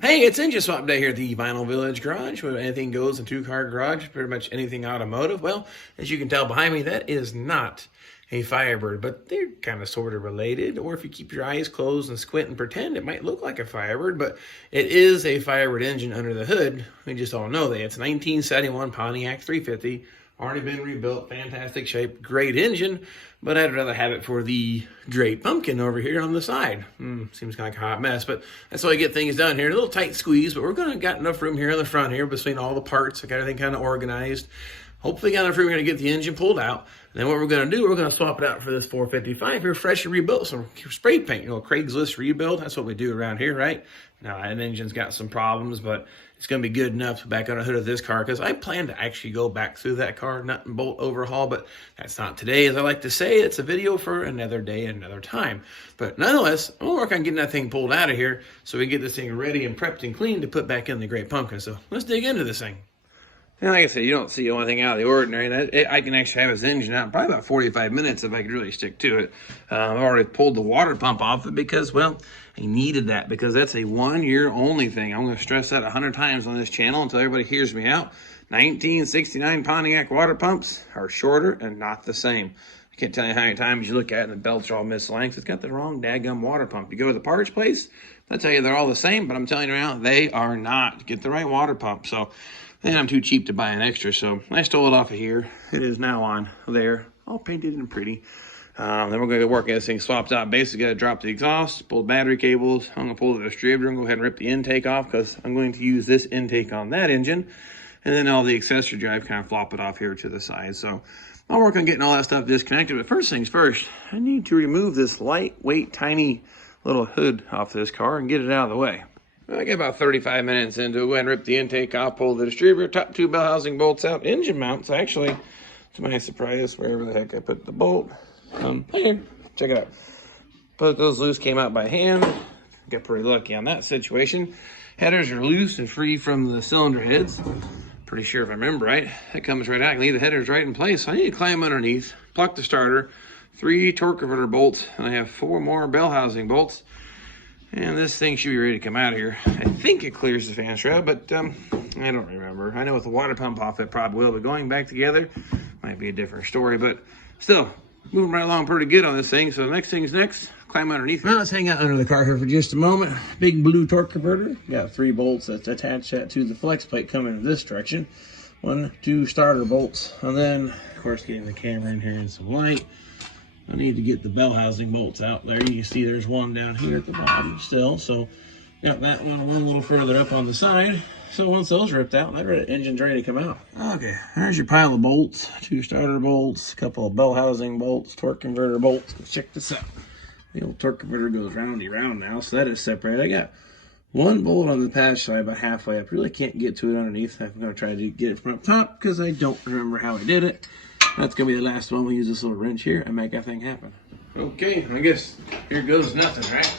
Hey, it's Engine Swap Day here at the Vinyl Village Garage, where anything goes in two-car garage, pretty much anything automotive. Well, as you can tell behind me, that is not a Firebird, but they're kind of sort of related. Or if you keep your eyes closed and squint and pretend, it might look like a Firebird, but it is a Firebird engine under the hood. We just all know that. It's a 1971 Pontiac 350. Already been rebuilt, fantastic shape, great engine, but I'd rather have it for the Great Pumpkin over here on the side. Seems like a hot mess, but that's how I get things done here. A little tight squeeze, but we're going to got enough room here in the front here between all the parts. I got everything kind of organized. Hopefully got enough room here to get the engine pulled out. And then what we're going to do, we're going to swap it out for this 455 here, freshly rebuilt, some spray paint, Craigslist rebuild. That's what we do around here, right? Now, an engine's got some problems, but it's going to be good enough to back on the hood of this car because I plan to actually go back through that car, nut and bolt overhaul, but that's not today. As I like to say, it's a video for another day, another time. But nonetheless, I'm going to work on getting that thing pulled out of here so we can get this thing ready and prepped and clean to put back in the Great Pumpkin. So let's dig into this thing. And like I said, you don't see anything out of the ordinary. I can actually have his engine out in probably about 45 minutes if I could really stick to it. I've already pulled the water pump off it because, well, I needed that because that's a 1 year only thing. I'm going to stress that 100 times on this channel until everybody hears me out. 1969 Pontiac water pumps are shorter and not the same. I can't tell you how many times you look at it and the belts are all mislength. It's got the wrong daggum water pump. You go to the parts place, they'll tell you they're all the same, but I'm telling you now, they are not. Get the right water pump. So, and I'm too cheap to buy an extra, so I stole it off of here. It is now on there, all painted and pretty. Then we're going to work on this thing swapped out. Basically, got to drop the exhaust, pull the battery cables. I'm going to pull the distributor and go ahead and rip the intake off because I'm going to use this intake on that engine. And then all the accessory drive, kind of flop it off here to the side. So I'll work on getting all that stuff disconnected. But first things first, I need to remove this lightweight, tiny little hood off this car and get it out of the way. I get about 35 minutes into it. Go ahead and rip the intake off, pull the distributor, top two bell housing bolts out, engine mounts actually, to my surprise, wherever the heck I put the bolt. Here, check it out. Put those loose, came out by hand. Got pretty lucky on that situation. Headers are loose and free from the cylinder heads. Pretty sure if I remember right, that comes right out. I can leave the headers right in place. So I need to climb underneath, pluck the starter, 3 torque converter bolts, and I have 4 more bell housing bolts. And this thing should be ready to come out of here. I think it clears the fan shroud, but I don't remember. I know with the water pump off, it probably will, but going back together might be a different story. But still, moving right along pretty good on this thing. So the next thing's next, climb underneath. Now let's hang out under the car here for just a moment. Big blue torque converter. Got 3 bolts that attach that to the flex plate coming in this direction. 1, 2 starter bolts. And then, of course, getting the camera in here and some light. I need to get the bell housing bolts out there. You can see there's one down here at the bottom still. So got that one a little further up on the side. So once those ripped out, that engine's ready to come out. Okay, there's your pile of bolts. 2 starter bolts, a couple of bell housing bolts, torque converter bolts. Let's check this out. The old torque converter goes roundy round now, so that is separated. I got 1 bolt on the patch side about halfway up. Really can't get to it underneath. I'm going to try to get it from up top because I don't remember how I did it. That's going to be the last one. We'll use this little wrench here and make that thing happen. Okay, I guess here goes nothing, right?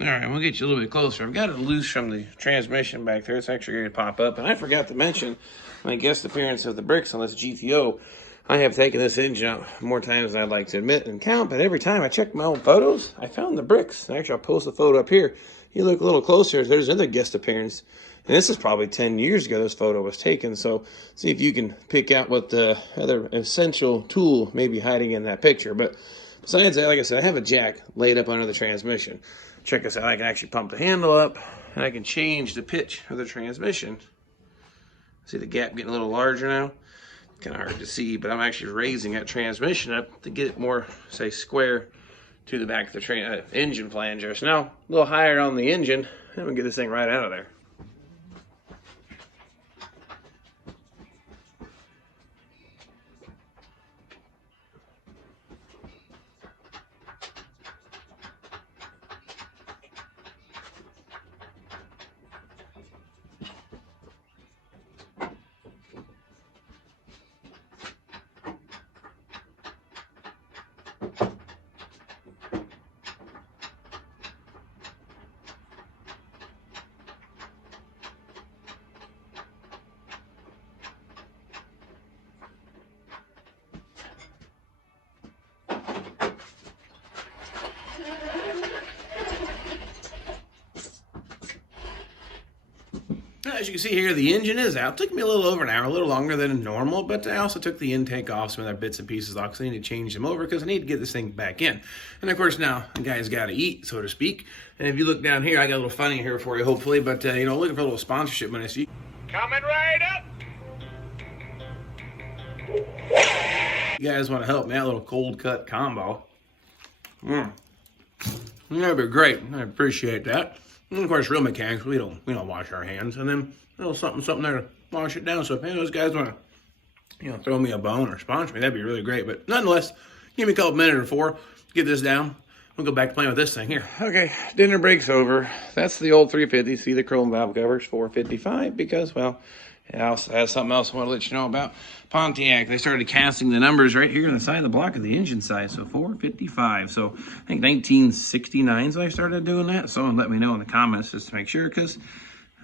All right, we'll get you a little bit closer. I've got it loose from the transmission back there. It's actually going to pop up. And I forgot to mention my guest appearance of the bricks on this GTO. I have taken this engine out more times than I'd like to admit and count, but every time I check my old photos, I found the bricks. Actually, I'll post the photo up here. You look a little closer, there's another guest appearance. And this is probably 10 years ago this photo was taken. So see if you can pick out what the other essential tool may be hiding in that picture. But besides that, like I said, I have a jack laid up under the transmission. Check this out. I can actually pump the handle up and I can change the pitch of the transmission. See the gap getting a little larger now? Kind of hard to see, but I'm actually raising that transmission up to get it more, say, square to the back of the engine flanger. So now a little higher on the engine, and we'll get this thing right out of there. As you can see here, the engine is out. It took me a little over an hour, a little longer than normal, but I also took the intake off some of their bits and pieces off because I need to change them over because I need to get this thing back in. And of course now, the guy's got to eat, so to speak. And if you look down here, I got a little funny here for you, hopefully, but you know, looking for a little sponsorship when I see. Coming right up. You guys want to help me out, a little cold cut combo. That'd be great. I appreciate that. And of course, real mechanics, we don't wash our hands. And then a little something there to wash it down. So if any of those guys want to, you know, throw me a bone or sponsor me, that'd be really great. But nonetheless, give me a couple minutes or four, get this down. We'll go back to playing with this thing here. Okay, dinner break's over. That's the old 350. See the chrome valve covers, 455, because, well, it also has something else I want to let you know about. Pontiac, they started casting the numbers right here on the side of the block of the engine size, so 455. So I think 1969 I started doing that. Someone let me know in the comments just to make sure, because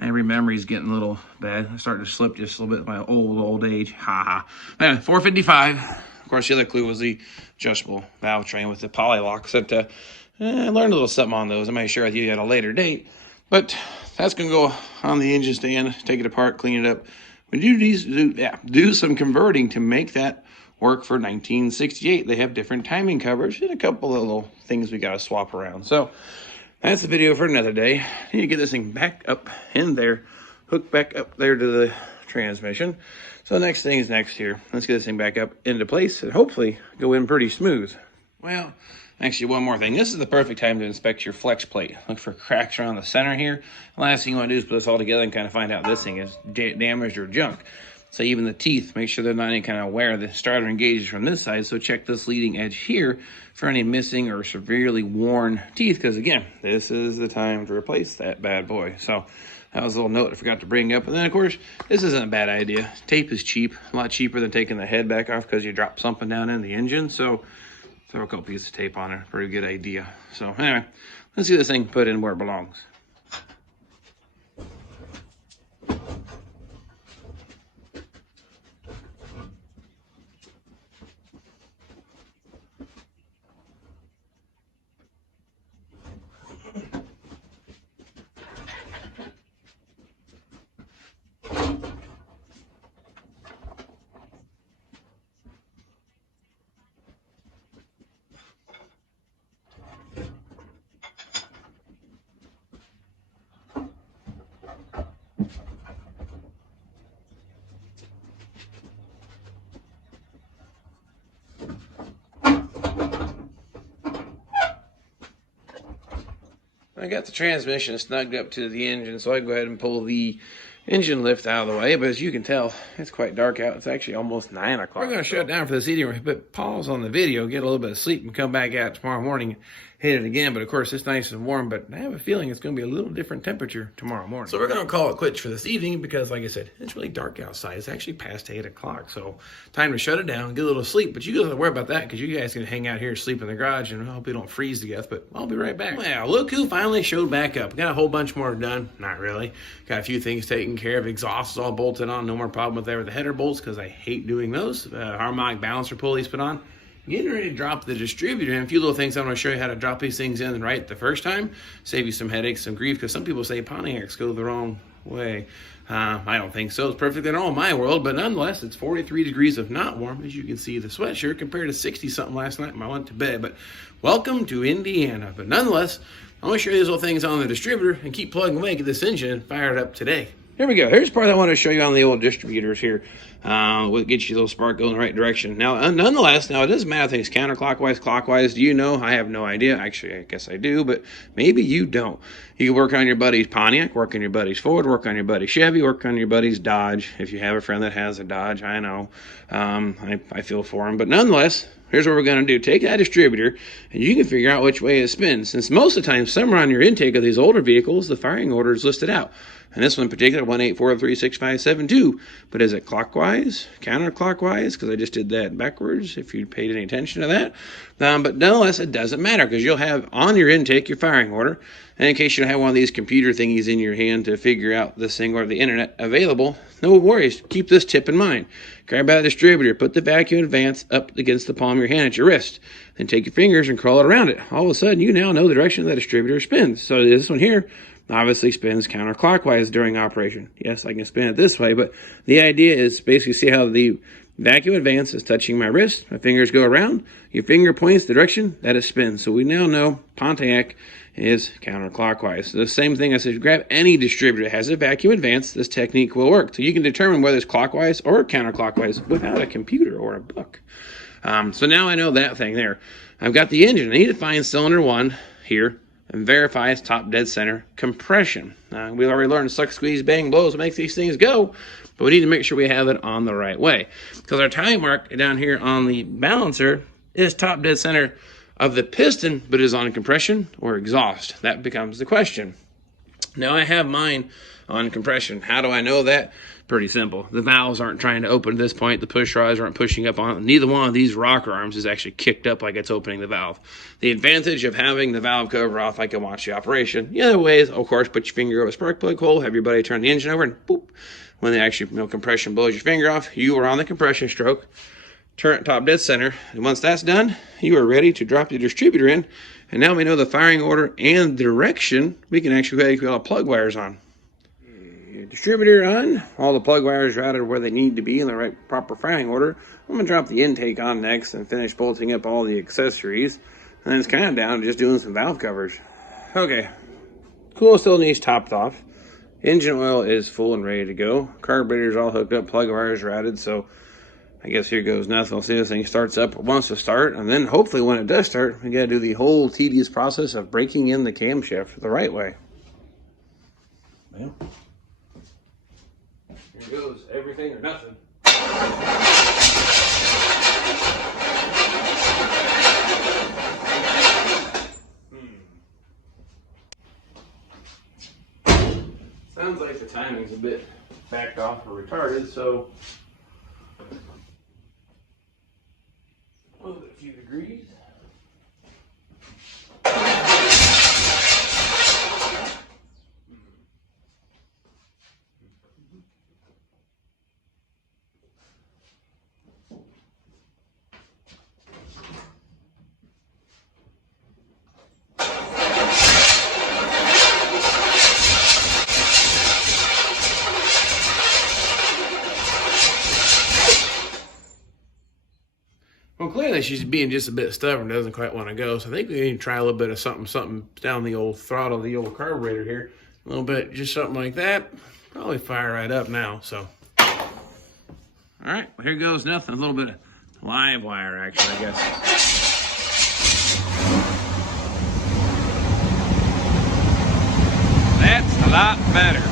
every memory's getting a little bad. I started to slip just a little bit with my old age. Ha ha. Anyway, 455. Of course, the other clue was the adjustable valve train with the poly locks. That I learned a little something on those. I might share with you at a later date. But that's going to go on the engine stand, take it apart, clean it up. We do some converting to make that work for 1968. They have different timing covers and a couple of little things we got to swap around. So that's the video for another day. I need to get this thing back up in there, hook back up there to the transmission. So the next thing is next here. Let's get this thing back up into place and hopefully go in pretty smooth. Well, actually, one more thing. This is the perfect time to inspect your flex plate. Look for cracks around the center here. The last thing you want to do is put this all together and kind of find out this thing is damaged or junk. So even the teeth, make sure they're not any kind of wear. The starter engages from this side, so check this leading edge here for any missing or severely worn teeth, because again, this is the time to replace that bad boy. So that was a little note I forgot to bring up. And then, of course, this isn't a bad idea. Tape is cheap, a lot cheaper than taking the head back off because you drop something down in the engine. So throw a couple pieces of tape on it. Pretty good idea. So anyway, let's get this thing put in where it belongs. I got the transmission snugged up to the engine, so I can go ahead and pull the engine lift out of the way. But as you can tell, it's quite dark out. It's actually almost 9 o'clock. We're going to shut down for this evening, but pause on the video, get a little bit of sleep, and come back out tomorrow morning, hit it again. But of course, it's nice and warm, but I have a feeling it's going to be a little different temperature tomorrow morning. So we're going to call it quits for this evening because, like I said, it's really dark outside. It's actually past 8 o'clock, so time to shut it down, get a little sleep. But you guys don't worry about that because you guys can hang out here, sleep in the garage, and I hope you don't freeze to death. But I'll be right back. Well, look who finally showed back up. Got a whole bunch more done. Not really. Got a few things taken care of. Exhaust is all bolted on. No more problem with there with the header bolts because I hate doing those. Harmonic balancer pulleys put on. Getting ready to drop the distributor, and a few little things I'm going to show you how to drop these things in right the first time. Save you some headaches, some grief, because some people say Pontiacs go the wrong way. I don't think so. It's perfectly normal in my world, but nonetheless, it's 43 degrees of not warm, as you can see the sweatshirt, compared to 60-something last night when I went to bed. But welcome to Indiana. But nonetheless, I'm going to show you these little things on the distributor and keep plugging away, get this engine fired up today. Here we go. Here's the part I want to show you on the old distributors here. We'll get you a little spark going in the right direction. Now, nonetheless, now it doesn't matter if it's counterclockwise, clockwise. Do you know? I have no idea. Actually, I guess I do, but maybe you don't. You can work on your buddy's Pontiac, work on your buddy's Ford, work on your buddy's Chevy, work on your buddy's Dodge. If you have a friend that has a Dodge, I know. I feel for him. But nonetheless, here's what we're going to do. Take that distributor, and you can figure out which way it spins. Since most of the time, somewhere on your intake of these older vehicles, the firing order is listed out. And this one in particular, 1843657 But is it clockwise, counterclockwise? Because I just did that backwards, if you paid any attention to that. But nonetheless, it doesn't matter, because you'll have on your intake your firing order. And in case you don't have one of these computer thingies in your hand to figure out this thing or the internet available, no worries. Keep this tip in mind. Grab out a distributor, put the vacuum advance up against the palm of your hand at your wrist. Then take your fingers and crawl it around it. All of a sudden, you now know the direction that distributor spins. So this one here, obviously spins counterclockwise during operation. Yes, I can spin it this way, but the idea is basically see how the vacuum advance is touching my wrist. My fingers go around. Your finger points the direction that it spins. So we now know Pontiac is counterclockwise. So the same thing I said, grab any distributor that has a vacuum advance, this technique will work. So you can determine whether it's clockwise or counterclockwise without a computer or a book. So now I know that thing there. I've got the engine. I need to find cylinder 1 here and verify its top dead center compression. We already learned suck, squeeze, bang, blow is what makes these things go, but we need to make sure we have it on the right way. Because our time mark down here on the balancer is top dead center of the piston, but is on compression or exhaust. That becomes the question. Now I have mine on compression. How do I know that? Pretty simple. The valves aren't trying to open at this point. The push rods aren't pushing up on it. Neither one of these rocker arms is actually kicked up like it's opening the valve. The advantage of having the valve cover off, I can watch the operation. The other way is, of course, put your finger over a spark plug hole, have your buddy turn the engine over, and boop, when the actual compression blows your finger off, you are on the compression stroke. Turn it top dead center, and once that's done, you are ready to drop the distributor in. And now we know the firing order and direction. We can actually go ahead and put all the plug wires on. Distributor on, all the plug wires routed where they need to be in the right proper firing order. I'm going to drop the intake on next and finish bolting up all the accessories. And then it's kind of down to just doing some valve covers. Okay, coolant still needs topped off. Engine oil is full and ready to go. Carburetor's all hooked up, plug wires routed, so I guess here goes nothing. We'll see this thing starts up, wants to start, and then hopefully when it does start, we got to do the whole tedious process of breaking in the camshaft the right way. Well, here goes everything or nothing. Sounds like the timing's a bit backed off or retarded, so move it a few degrees. Well, clearly she's being just a bit stubborn, doesn't quite want to go. So I think we need to try a little bit of something down the old throttle, the old carburetor here. A little bit, just something like that. Probably fire right up now, so. All right, well, here goes nothing. A little bit of live wire, actually, I guess. That's a lot better.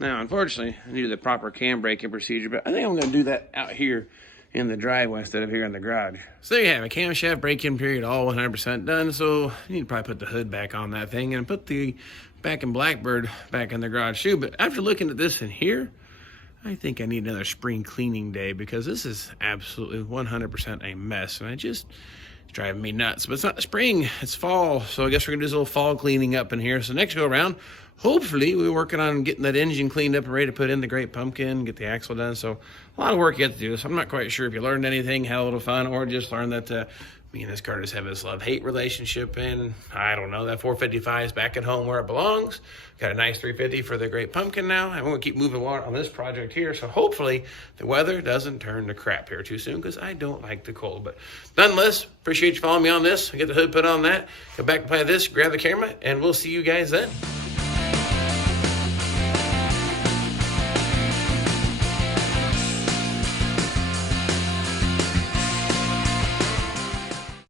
Now, unfortunately, I need the proper cam braking procedure, but I think I'm going to do that out here in the driveway instead of here in the garage. So there you have a camshaft break-in period all 100% done, so you need to probably put the hood back on that thing and put the back in Blackbird back in the garage too. But after looking at this in here, I think I need another spring cleaning day because this is absolutely 100% a mess, and it's driving me nuts. But it's not spring, it's fall, so I guess we're going to do this little fall cleaning up in here. So next go around, hopefully we're working on getting that engine cleaned up and ready to put in the Great Pumpkin, get the axle done. So a lot of work yet to do. So I'm not quite sure if you learned anything, had a little fun, or just learned that me and this car just have this love-hate relationship, and I don't know, that 455 is back at home where it belongs. Got a nice 350 for the Great Pumpkin now, and we're going to keep moving on this project here, so hopefully the weather doesn't turn to crap here too soon, because I don't like the cold. But nonetheless, appreciate you following me on this. I get the hood put on that, go back and play this, grab the camera, and we'll see you guys then.